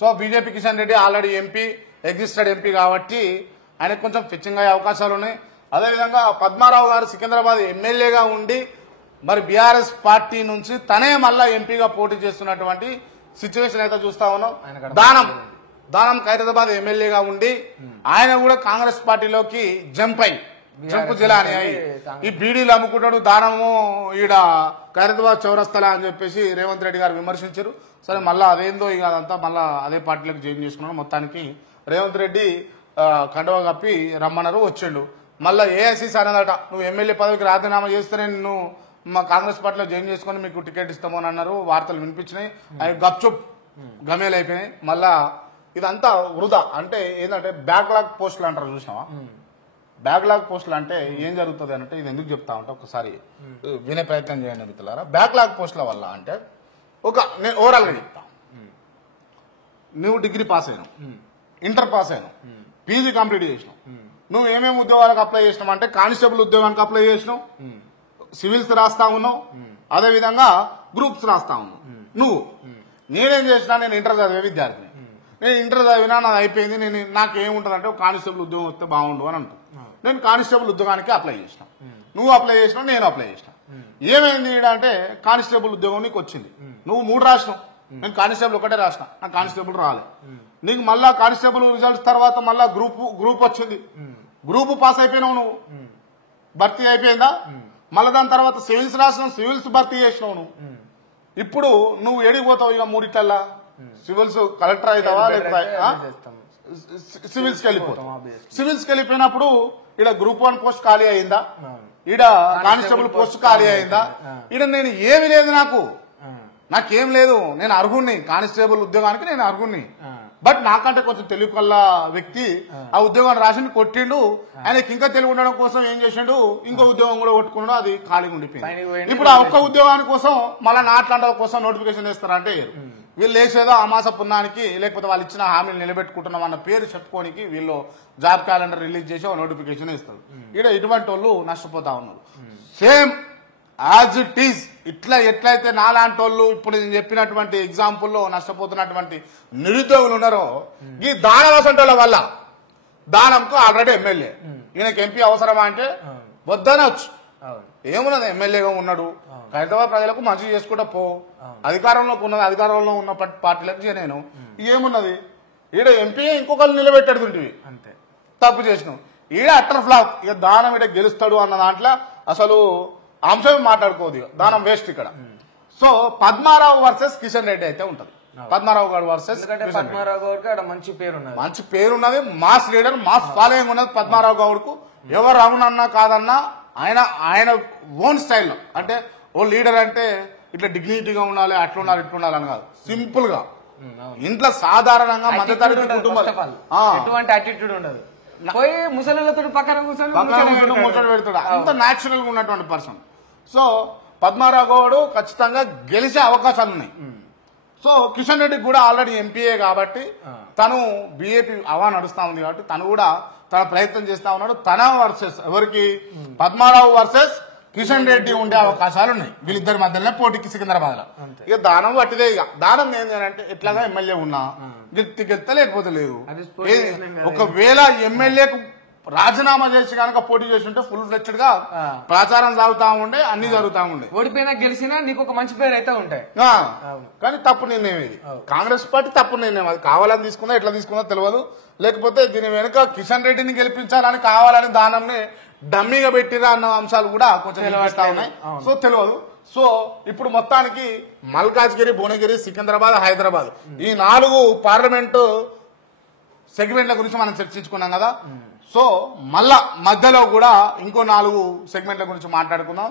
So BJP Kishan Reddy already MP existed MP కాబట్టి ఆయనకు కొంచెం ఫిచ్చింగ్ అయ్యే అవకాశాలు ఉన్నాయి. అదేవిధంగా పద్మారావు గారు సికింద్రాబాద్ ఎమ్మెల్యేగా ఉండి మరి బీఆర్ఎస్ పార్టీ నుంచి తనే మళ్ళా ఎంపీగా పోటీ చేస్తున్నటువంటి సిచ్యువేషన్ అయితే చూస్తా ఉన్నాం. దానం ఖైరతాబాద్ ఎమ్మెల్యేగా ఉండి ఆయన కూడా కాంగ్రెస్ పార్టీలోకి జంపు జిలాని అయి ఈ బీడీలు అమ్ముకుంటాడు దానము ఈడ ఖైరతాబాద్ చౌరస్తలా అని చెప్పేసి రేవంత్ రెడ్డి గారు విమర్శించారు. సరే మళ్ళా అదేందో ఇక అదంతా మళ్ళా అదే పార్టీలోకి జాయిన్ చేసుకున్నాడు. మొత్తానికి రేవంత్ రెడ్డి కండువా కప్పి రమ్మన్నారు, వచ్చిండు. మళ్ళా ఏఐసీసీ అనేదట నువ్వు ఎమ్మెల్యే పదవికి రాజీనామా చేస్తేనే నిన్ను మా కాంగ్రెస్ పార్టీలో జాయిన్ చేసుకుని మీకు టికెట్ ఇస్తాము అని అన్నారు. వార్తలు వినిపించినాయి, అవి గప్చుప్ గమేలు అయిపోయినాయి. మళ్ళా ఇదంతా వృధా. అంటే ఏంటంటే బ్యాక్లాగ్ పోస్టులు అంటారు చూసావా? బ్యాక్లాగ్ పోస్టులు అంటే ఏం జరుగుతుంది అంటే ఇది ఎందుకు చెప్తా ఉంటే ఒకసారి వినే ప్రయత్నం చేయండి మిత్రులారా. బ్యాక్లాగ్ పోస్టుల వల్ల అంటే నేను ఓవరాల్ గా చెప్తా. నువ్వు డిగ్రీ పాస్ అయినావు, ఇంటర్ పాస్ అయినావు, పీజీ కంప్లీట్ చేసినావు. నువ్వు ఏమేమి ఉద్యోగాలకు అప్లై చేసినావు అంటే కానిస్టేబుల్ ఉద్యోగానికి అప్లై చేసినావు, సివిల్స్ రాస్తా ఉన్నావు, అదేవిధంగా గ్రూప్స్ రాస్తా ఉన్నావు. నువ్వు నేనేం చేసినా నేను ఇంటర్ చదివే విద్యార్థిని. నేను ఇంటర్ చదివినా నాది అయిపోయింది. నాకేముంటుంది అంటే కానిస్టేబుల్ ఉద్యోగం వస్తే బాగుండు అని అంటుంది. నేను కానిస్టేబుల్ ఉద్యోగానికి అప్లై చేసిన, నువ్వు అప్లై చేసినావు, నేను అప్లై చేసిన. ఏమైంది అంటే కానిస్టేబుల్ ఉద్యోగం నీకు వచ్చింది, నువ్వు 3 రాసినావు, నేను కానిస్టేబుల్ ఒకటే రాసిన, నాకు కానిస్టేబుల్ రాలే. నీకు మళ్ళా కానిస్టేబుల్ రిజల్ట్స్ తర్వాత మళ్ళా గ్రూప్ వచ్చింది, గ్రూప్ పాస్ అయిపోయినావు, నువ్వు భర్తీ అయిపోయిందా. మళ్ళీ దాని తర్వాత సివిల్స్ రాసినావు, సివిల్స్ భర్తీ చేసినావు. నువ్వు ఇప్పుడు నువ్వు ఏడిపోతావు ఇక మూడిట్లల్లా. సివిల్స్ కలెక్టర్ అవుతావా లేకపోతే సివిల్స్కి వెళ్ళిపోతావు. సివిల్స్కి వెళ్ళిపోయినప్పుడు ఈడ గ్రూప్ 1 పోస్ట్ ఖాళీ అయిందా, ఈడ కానిస్టేబుల్ పోస్ట్ ఖాళీ అయిందా, ఈడ నేను ఏమి లేదు, నాకేం లేదు, నేను అర్హుణ్ణి, కానిస్టేబుల్ ఉద్యోగానికి నేను అర్హుణ్ణి. బట్ నాకంటే కొంచెం తెలుగు కల్లా వ్యక్తి ఆ ఉద్యోగాన్ని రాసిండు, కొట్టిండు. ఆయనకి ఇంకా తెలుగు ఉండడం కోసం ఏం చేసిండు, ఇంకో ఉద్యోగం కూడా కొట్టుకున్నాడు, అది ఖాళీగా ఉండిపోయింది. ఇప్పుడు ఆ ఒక్క ఉద్యోగాని కోసం మళ్ళీ నాట్లాంటి కోసం నోటిఫికేషన్ వేస్తారంటే వీళ్ళు వేసేదో అమాస పున్నానికి లేకపోతే వాళ్ళు ఇచ్చిన హామీలు నిలబెట్టుకుంటున్నాం అన్న పేరు చెప్పుకోనికి వీళ్ళు జాబ్ క్యాలెండర్ రిలీజ్ చేసి నోటిఫికేషన్ ఇస్తారు. ఇక్కడ ఇటువంటి వాళ్ళు నష్టపోతా ఉన్నారు. సేమ్ యాజ్ ఇట్ ఈజ్ ఎట్లయితే నాలాంటి వాళ్ళు ఇప్పుడు నేను చెప్పినటువంటి ఎగ్జాంపుల్లో నష్టపోతున్నటువంటి నిరుద్యోగులు ఉన్నారో ఈ దానవసంటోళ్ళ వల్ల, దానంకు ఆల్రెడీ ఎమ్మెల్యే, ఈయనకి ఎంపీ అవసరమా అంటే వద్దనొచ్చు. ఏమున్నది, ఎమ్మెల్యేగా ఉన్నాడు, హైదరాబాద్ ప్రజలకు మంచి చేసుకుంటా పో, అధికారంలోకి ఉన్నది, అధికారంలో ఉన్న పార్టీలకు నేను ఏమున్నది. ఈడ ఎంపీ ఇంకొకరు నిలబెట్టడుతుంటివి, అంతే తప్పు చేసినావు. ఈడ అట్టర్ ఫ్లాప్. ఇక దానం ఈడ గెలుస్తాడు అన్న దాంట్లో అసలు అంశం మాట్లాడుకోదు, దానం వేస్ట్ ఇక్కడ. సో పద్మారావు వర్సెస్ కిషన్ రెడ్డి అయితే ఉంటది. పద్మారావు గారు వర్సెస్ పద్మారావు గౌడ్కి మంచి పేరున్నది, మాస్ లీడర్, మాస్ ఫాలోయింగ్ ఉన్నది పద్మారావు గౌడ్కు. ఎవరు అవునన్నా కాదన్నా ఆయన ఓన్ స్టైల్లో, అంటే ఓ లీడర్ అంటే ఇట్లా డిగ్నిటీగా ఉండాలి, అట్లా ఉండాలి, ఇట్లా ఉండాలి అని కాదు, సింపుల్ గా ఇంట్లో సాధారణంగా మధ్యతరగతి కుటుంబాలు ఎటువంటి యాటిట్యూడ్ ఉండదు, పోయి ముసలితో పక్కన ముచ్చట పెడతాడు, అంత న్యాచురల్ గా ఉన్నటువంటి పర్సన్. సో పద్మారావు గౌడ్ ఖచ్చితంగా గెలిచే అవకాశాలు ఉన్నాయి. సో కిషన్ రెడ్డికి కూడా ఆల్రెడీ ఎంపీఏ కాబట్టి తను బీఏపీ అవా నడుస్తా ఉంది కాబట్టి తను కూడా తన ప్రయత్నం చేస్తా ఉన్నాడు. తన వర్సెస్ ఎవరికి, పద్మారావు వర్సెస్ కిషన్ రెడ్డి ఉండే అవకాశాలు ఉన్నాయి. వీళ్ళిద్దరి మధ్యలోనే పోటీకి సికింద్రాబాద్ లో. ఇక దానం పట్టిదే. ఇక దానం ఏంటంటే ఎట్లాగా ఎమ్మెల్యే ఉన్నా గెలిస్తే లేకపోతే లేదు. ఒకవేళ ఎమ్మెల్యేకు రాజీనామా చేసి కనుక పోటీ చేసి ఉంటే ఫుల్ ఫ్లెక్స్డ్ గా ప్రచారం సాగుతా ఉండే, అన్ని జరుగుతా ఉండే. ఓడిపోయినా గెలిచినా నీకు ఒక మంచి పేరు అయితే ఉంటాయి. కానీ తప్పు నిర్ణయం ఇది, కాంగ్రెస్ పార్టీ తప్పు నిర్ణయం. అది కావాలని తీసుకుందా ఎట్లా తీసుకుందా తెలియదు. లేకపోతే దీని వెనుక కిషన్ రెడ్డిని గెలిపించాలని కావాలని దానంని డమ్మీగా పెట్టిరా అన్న అంశాలు కూడా కొంచెం నిలబెడతా ఉన్నాయి. సో తెలియదు. సో ఇప్పుడు మొత్తానికి మల్కాజ్గిరి, భువనగిరి, సికింద్రాబాద్, హైదరాబాద్ ఈ 4 పార్లమెంటు సెగ్మెంట్ల గురించి మనం చర్చించుకున్నాం కదా. సో మళ్ళా మధ్యలో కూడా ఇంకో 4 సెగ్మెంట్ల గురించి మాట్లాడుకుందాం.